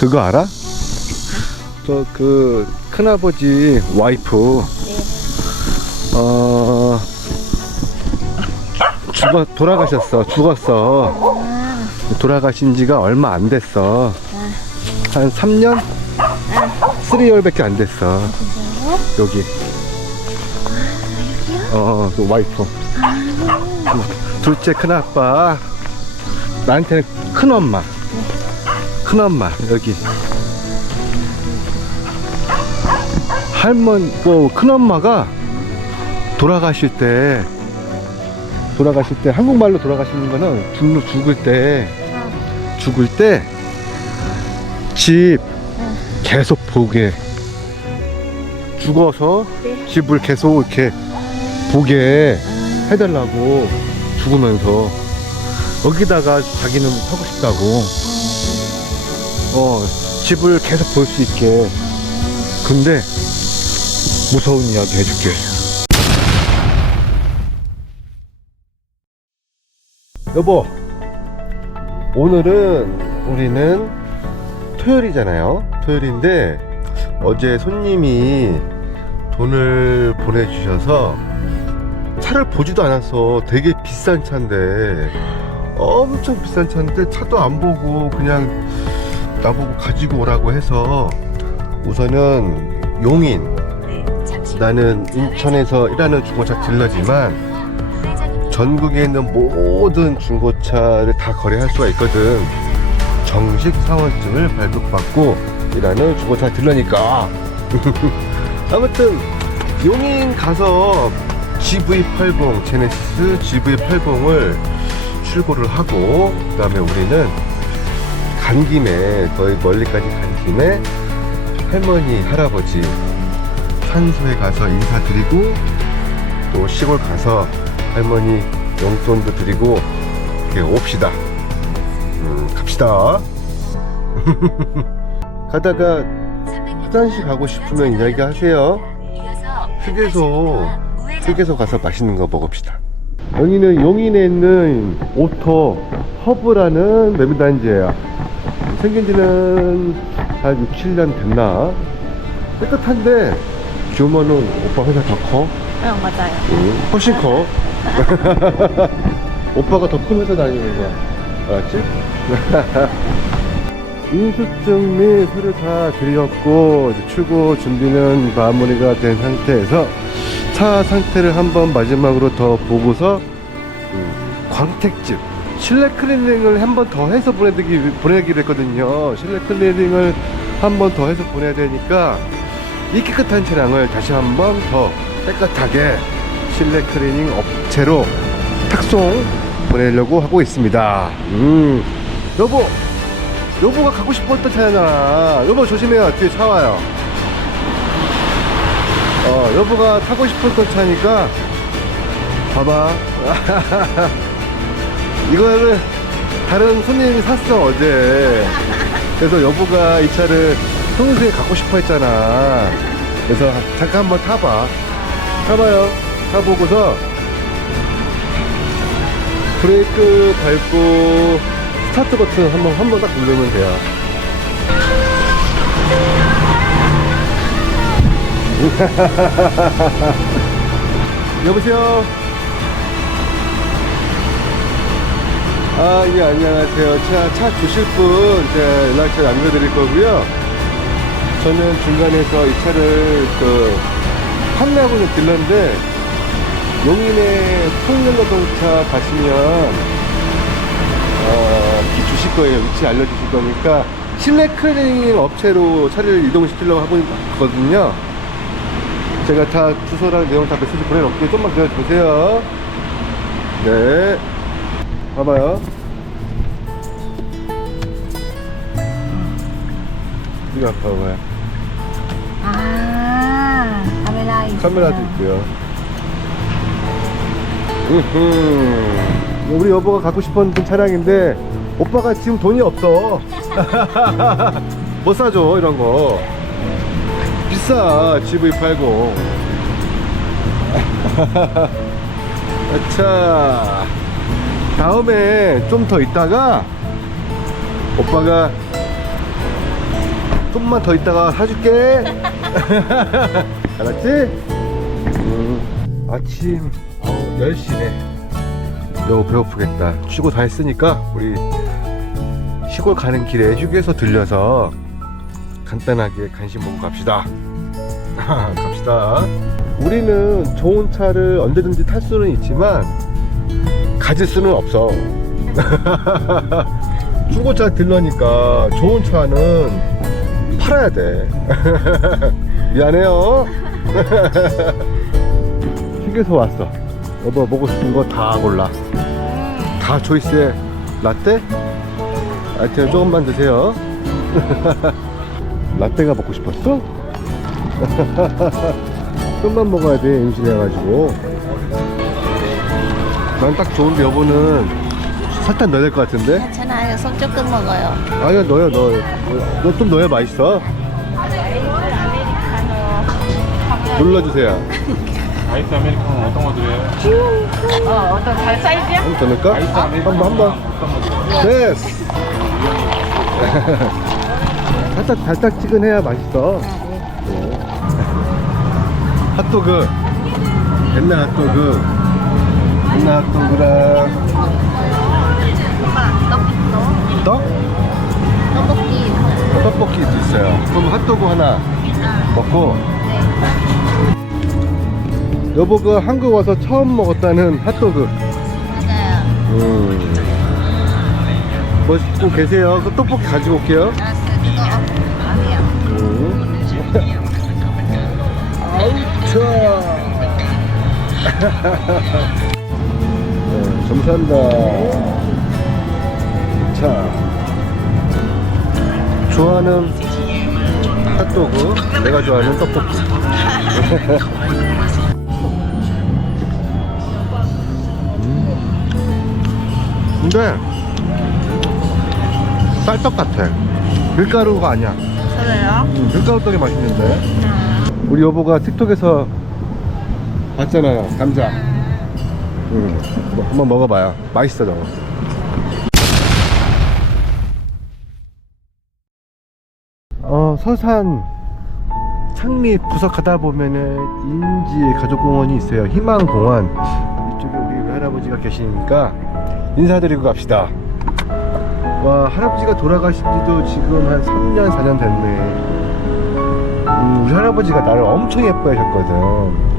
그거 알아? 저 그 큰아버지 와이프. 네. 어 죽어 돌아가셨어. 죽었어. 아, 돌아가신 지가 얼마 안 됐어. 한 3년? 3개월밖에 안 됐어. 진짜요? 여기. 어, 그 와이프. 둘째 큰 아빠. 나한테는 큰 엄마 큰엄마 여기. 할머니 그 큰엄마가 돌아가실 때 돌아가실 때 한국말로 돌아가시는 거는 죽, 죽을 때 아, 죽을 때 집 계속 보게. 죽어서 네. 집을 계속 이렇게 보게 해달라고 죽으면서. 여기다가 자기는 하고 싶다고 어 집을 계속 볼 수 있게 근데 무서운 이야기 해줄게 여보 오늘은 우리는 토요일이잖아요 토요일인데 어제 손님이 돈을 보내주셔서 차를 보지도 않았어. 되게 비싼 차인데 엄청 비싼 차인데 차도 안 보고 그냥 나보고 가지고 오라고 해서 우선은 용인 네. 나는 인천에서 일하는 중고차 딜러지만 전국에 있는 모든 중고차를 다 거래할 수가 있거든. 정식 사원증을 발급받고 일하는 중고차 딜러니까. 아무튼 용인 가서 GV80 제네시스 GV80을 출고를 하고 그 다음에 우리는 간 김에 거의 멀리까지 간 김에 할머니 할아버지 산소에 가서 인사드리고 또 시골 가서 할머니 용돈도 드리고 이렇게 옵시다. 음, 갑시다. 가다가 화장실 가고 싶으면 이야기하세요. 휴게소 휴게소 가서 맛있는 거 먹읍시다. 여기는 용인에 있는 오토 허브라는 매매단지예요 생긴 지는 한 6, 7년 됐나 깨끗한데 규모는 오빠 회사 더 커? 응, 맞아요. 응, 훨씬 커 오빠가 더 큰 회사 다니는 거야 알았지? 인수증 및 서류 다 드렸고 출고 준비는 마무리가 된 상태에서 차 상태를 한번 마지막으로 더 보고서 음, 광택집 실내 클리닝을 한 번 더 해서 보내기, 보내기로 했거든요 실내 클리닝을 한 번 더 해서 보내야 되니까 이 깨끗한 차량을 다시 한 번 더 깨끗하게 실내 클리닝 업체로 탁송 보내려고 하고 있습니다 음 여보 여보가 갖고 싶었던 차잖아. 여보 조심해요. 뒤에 차 와요. 어, 여보가 타고 싶었던 차니까 봐봐. 이거를 다른 손님이 샀어 어제. 그래서 여보가 이 차를 평소에 갖고 싶어 했잖아. 그래서 잠깐 한번 타봐. 타봐요. 타보고서 브레이크 밟고 스타트 버튼 한번 한번 딱 누르면 돼요. 여보세요. 아, 예, 안녕하세요. 차, 차 주실 분, 제가 연락처 남겨드릴 거고요. 저는 중간에서 이 차를 그, 판매하고 있는 딜러인데, 용인에 통일자동차 가시면, 어, 기 주실 거예요. 위치 알려주실 거니까 실내 클리닝 업체로 차를 이동시키려고 하고 있거든요. 제가 다 주소랑 내용 다 메시지 보내놓을게요. 좀만 기다려주세요. 네. 봐봐요. 이거 아까 뭐야? 아, 카메라 있어요. 카메라도 있고요. 으흠. 우리 여보가 갖고 싶었던 차량인데 오빠가 지금 돈이 없어. 못 사줘 이런 거. 비싸 GV80. 자 다음에 좀 더 있다가 오빠가 좀만 더 있다가 사줄게. 알았지? 음, 아침 10시네. 너무 배고프겠다. 쉬고 다 했으니까 우리 시골 가는 길에 휴게소 들려서 간단하게 간식 먹고 갑시다. 갑시다. 우리는 좋은 차를 언제든지 탈 수는 있지만 가질 수는 없어. 중고차 들러니까 좋은 차는 팔아야 돼. 미안해요. 휴게소 왔어. 여보 먹고 싶은 거 다 골라. 다 초이스에 라떼? 하여튼 조금만 드세요. 라떼가 먹고 싶었어? 좀만 먹어야 돼 임신해가지고 난 딱 좋은데 여보는 설탕 넣어야 될 것 같은데? 괜찮아요. 손 조금 먹어요. 아니야 넣어요 넣어요 너좀 넣어야 맛있어 눌러주세요 아이스 아메리카노 어떤 거 드려요? 어, 어떤 잘 사이즈야? 한번 더 넣을까? 아이스 아메리카노 한번 한번 어떤 거 드려요? 됐어 살짝 달짝지근해야 맛있어 네. 핫도그 옛날 핫도그 옛날 핫도그랑 떡? 떡볶이. 떡볶이도 있어요 그럼 핫도그 하나 먹고 여보가 한국 와서 처음 먹었다는 핫도그 맞아요. 음. 멋있고 계세요 그 떡볶이 가지고 올게요 어. 음. 아우 추워 네, 감사합니다. 자 좋아하는 핫도그 내가 좋아하는 떡볶이. 음. 근데 쌀떡 같아. 밀가루가 아니야. 그래요? 음, 밀가루 떡이 맛있는데. 우리 여보가 틱톡에서 봤잖아요 감자 음, 뭐, 한번 먹어봐요. 맛있어 저거. 어 서산 창립 부석 가다 보면은 인지 가족공원이 있어요. 희망공원. 이쪽에 우리 외할아버지가 계시니까 인사드리고 갑시다. 와 할아버지가 돌아가신 지도 지금 한 3년 4년 됐네. 음, 우리 할아버지가 나를 엄청 예뻐 하셨거든.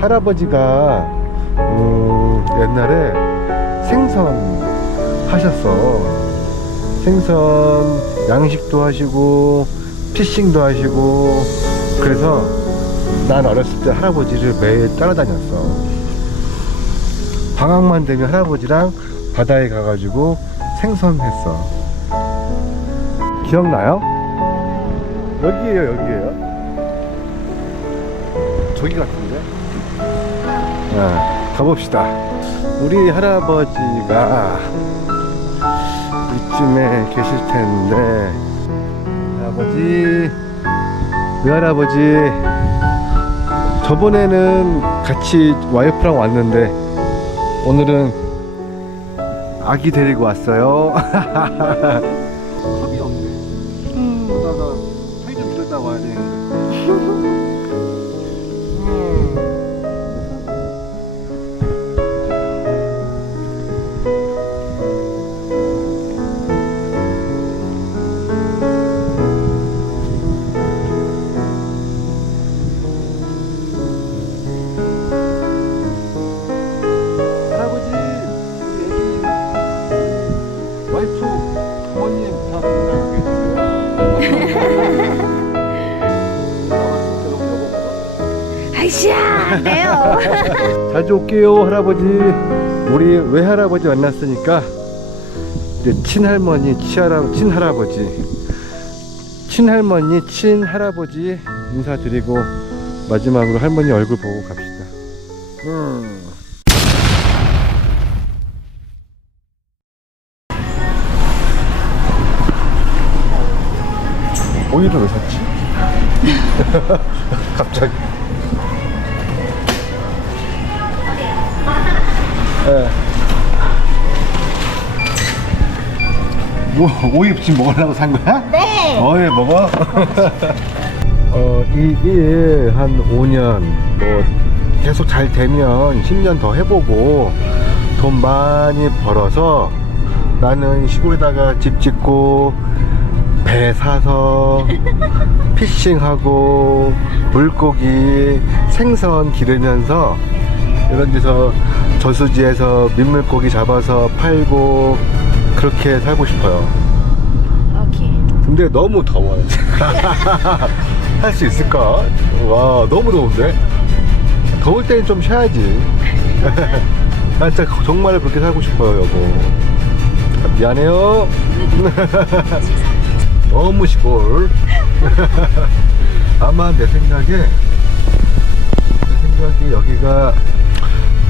할아버지가 음, 옛날에 생선 하셨어. 생선 양식도 하시고 피싱도 하시고 그래서 난 어렸을 때 할아버지를 매일 따라다녔어. 방학만 되면 할아버지랑 바다에 가가지고 생선했어. 기억나요? 여기에요 여기에요? 저기 같은데? 아, 가봅시다. 우리 할아버지가 이쯤에 계실 텐데. 할아버지. 외할아버지. 저번에는 같이 와이프랑 왔는데 오늘은 아기 데리고 왔어요. 컵이 없네. 음. 그러다가 차좀 들었다 와야 되는데 부모님 다 계세요 아이씨야, 돼요. 자주 올게요 할아버지 우리 외할아버지 만났으니까 이제 친할머니 치할아, 친할아버지 친할머니 친할아버지 인사드리고 마지막으로 할머니 얼굴 보고 갑시다 음. 오이를 왜 샀지? 갑자기 예. 오, 오이 지금 먹으려고 산 거야? 네. 어이 먹어. 어, 이일 한 5년 뭐 계속 잘 되면 10년 더 해보고 돈 많이 벌어서 나는 시골에다가 집 짓고 배 사서 피싱하고 물고기 생선 기르면서 이런 데서 저수지에서 민물고기 잡아서 팔고 그렇게 살고 싶어요. 오케이. 근데 너무 더워요. 할 수 있을까? 와, 너무 더운데? 더울 때는 좀 쉬어야지. 나 진짜 정말 그렇게 살고 싶어요, 여보. 미안해요. 너무 시골. 아마 내 생각에, 내 생각에 여기가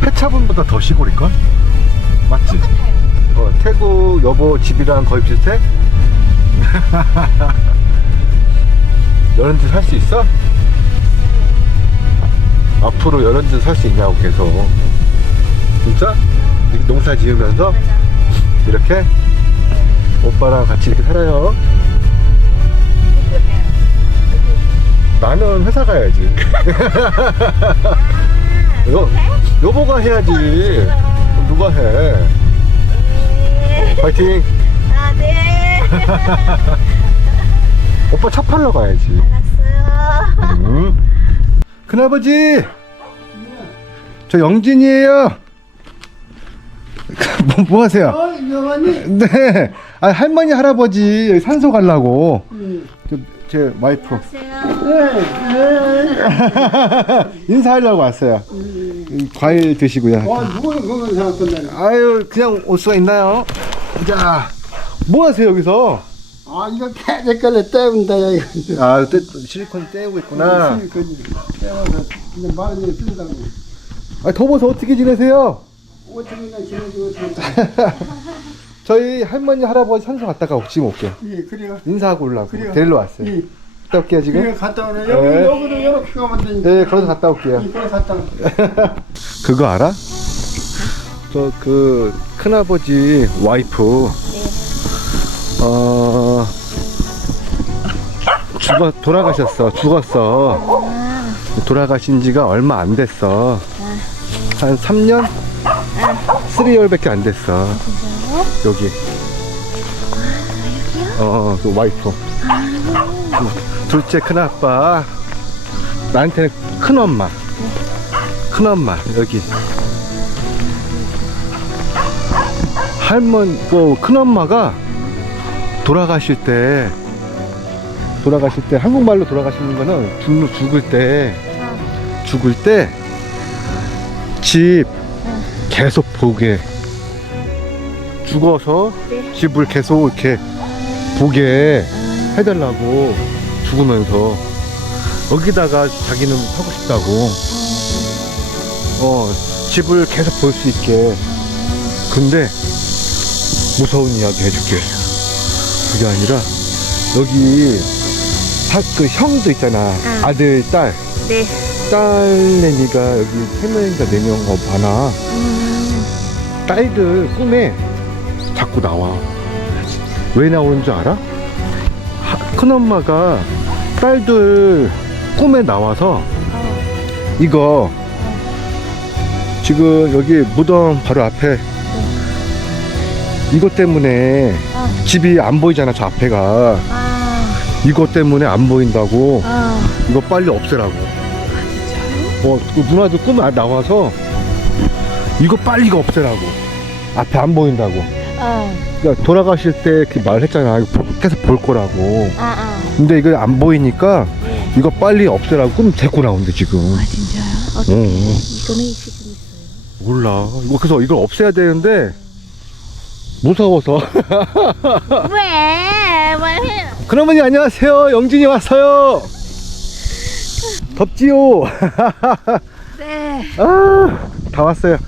폐차분보다 더 시골일걸? 맞지? 어, 태국 여보 집이랑 거의 비슷해? 데살수 있어? 앞으로 이런 데살수 있냐고 계속 진짜? 농사 지으면서 이렇게 오빠랑 같이 이렇게 살아요 나는 회사 가야지. 여, 여보가 해야지. 누가 해? 파이팅. 아, 네. 오빠 차 팔러 가야지. 알았어요. 음. 큰아버지! 저 영진이에요. 뭐, 뭐 하세요? 어, 여관이? 네. 아, 할머니 할아버지 여기 산소 가려고. 저, 제 와이프 인사하려고 왔어요 이 과일 드시고요 어, 누구는 생각건데. 아유 그냥 올 수가 있나요? 자 뭐 하세요 여기서? 아, 이거 개새끼를 때운다, 야, 이거. 아 떼, 실리콘 떼고 있구나 그지. 때워서 그냥 마른 일 쓴다고. 아, 더워서 어떻게 지내세요? 어떻게 그냥 지내주고 산다. 저희 할머니 할아버지 산소 갔다가 지금 올게요 예, 그래요. 인사하고 올라고 그래요. 데리러 왔어요 예, 갔다 올게요 그래 지금 갔다 오네. 여기, 네. 여기도 이렇게 가면 되니까. 네 걸어서 갔다 올게요 예, 그래 갔다 오네. 그거 알아? 저 그 큰아버지 와이프 어 죽어 돌아가셨어 죽었어 돌아가신 지가 얼마 안 됐어 한 3년? 3개월밖에 안 됐어 여기. 어, 그 와이프. 둘째 큰아빠. 나한테는 큰엄마. 큰엄마 여기. 할머니 뭐 큰엄마가 돌아가실 때 돌아가실 때 한국말로 돌아가시는 거는 죽, 죽을 때 죽을 때 집 계속 보게 죽어서 네. 집을 계속 이렇게 보게 해달라고 죽으면서 여기다가 자기는 하고 싶다고 어 집을 계속 볼 수 있게 근데 무서운 이야기 해줄게 그게 아니라 여기 사, 그 형도 있잖아 아. 아들 딸 네. 딸내미가 여기 세 명인가 네명 어, 많아 음. 딸들 꿈에 자꾸 나와 왜 나오는 줄 알아? 하- 큰엄마가 딸들 꿈에 나와서 이거 지금 여기 무덤 바로 앞에 이것 때문에 어. 집이 안 보이잖아 저 앞에가 아. 이것 때문에 안 보인다고 아. 이거 빨리 없애라고 어, 그 누나도 꿈에 나와서 이거 빨리 이거 없애라고 앞에 안 보인다고 어. 그러니까 돌아가실 때 이렇게 말했잖아 이거 보- 계속 볼 거라고 아, 아. 근데 이거 안 보이니까 네. 이거 빨리 없애라고 꿈 데리고 나온대 지금 아, 진짜요? 어떻게? 응. 이거는 지금 있어요. 몰라 이거 그래서 이걸 없애야 되는데 무서워서 왜? 왜? 큰어머니 안녕하세요 영진이 왔어요 덥지요 네. 아 다 왔어요